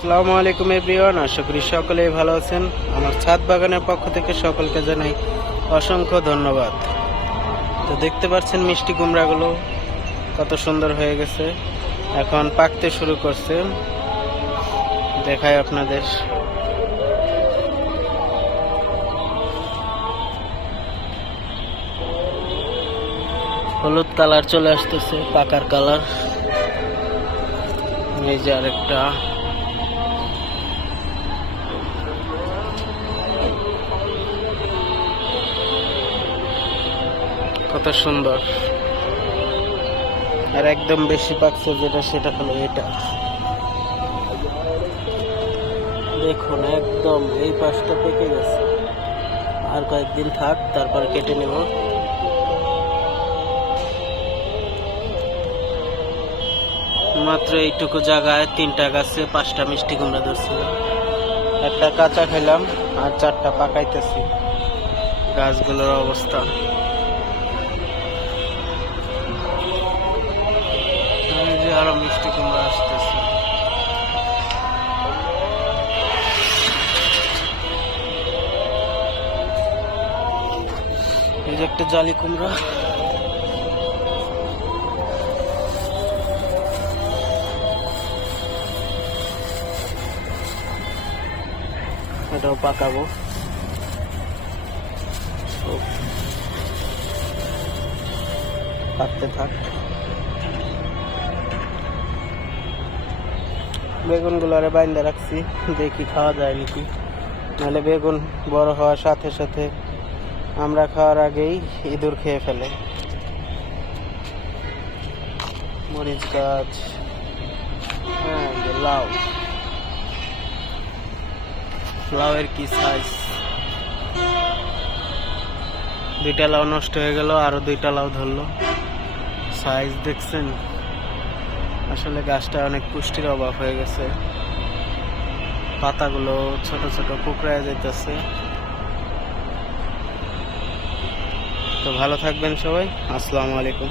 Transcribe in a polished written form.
আসসালামু আলাইকুম এভরিওয়ান, আশা করি সকলেই ভালো আছেন। আমার ছাদ বাগানের পক্ষ থেকে সকলকে জানাই অসংখ্য ধন্যবাদ। তো দেখতে পাচ্ছেন মিষ্টি কুমড়াগুলো কত সুন্দর হয়ে গেছে, এখন পাকতে শুরু করছে। দেখাই আপনাদের। হলুদ কালার চলে আসতেছে, পাকার কালার। এই যে আরেকটা, কত সুন্দর। আর একদম বেশি পাকছে যেটা, সেটা হলো এটা। দেখুন একদম এই পাশটা পেকে গেছে, আর কয়েকদিন থাক, তারপর কেটে নেব। মাত্র এইটুকু জায়গায় 3টা গাছে 5টা মিষ্টি কুমড়া ধরছিল। একটা কাঁচা খেলাম আর 4টা পাকাইতেছি। গাছগুলোর অবস্থা, এই যে আরো মিষ্টি কুমড়া আসতেছে। এই যে একটা জালি কুমড়া, এটাও পাকাবো। পাকতে থাক। বেগুন গুলারে বাইন্দা রাখছি, দেখি খাওয়া যায় নাকি। নাহলে বেগুন বড় হওয়ার সাথে সাথে আমরা খাওয়ার আগেই ইঁদুর খেয়ে ফেলে। মরিচ গাছ, হ্যাঁ লাউ, লাউয়ের কি সাইজ! 2টা লাউ নষ্ট হয়ে গেল, আরো 2টা লাউ ধরলো। সাইজ দেখছেন? আসলে গাছটা অনেক পুষ্টির অভাব হয়ে গেছে, পাতাগুলো ছোট ছোট কুকড়ায় যাইতেছে। তো ভালো থাকবেন সবাই, আসসালামু আলাইকুম।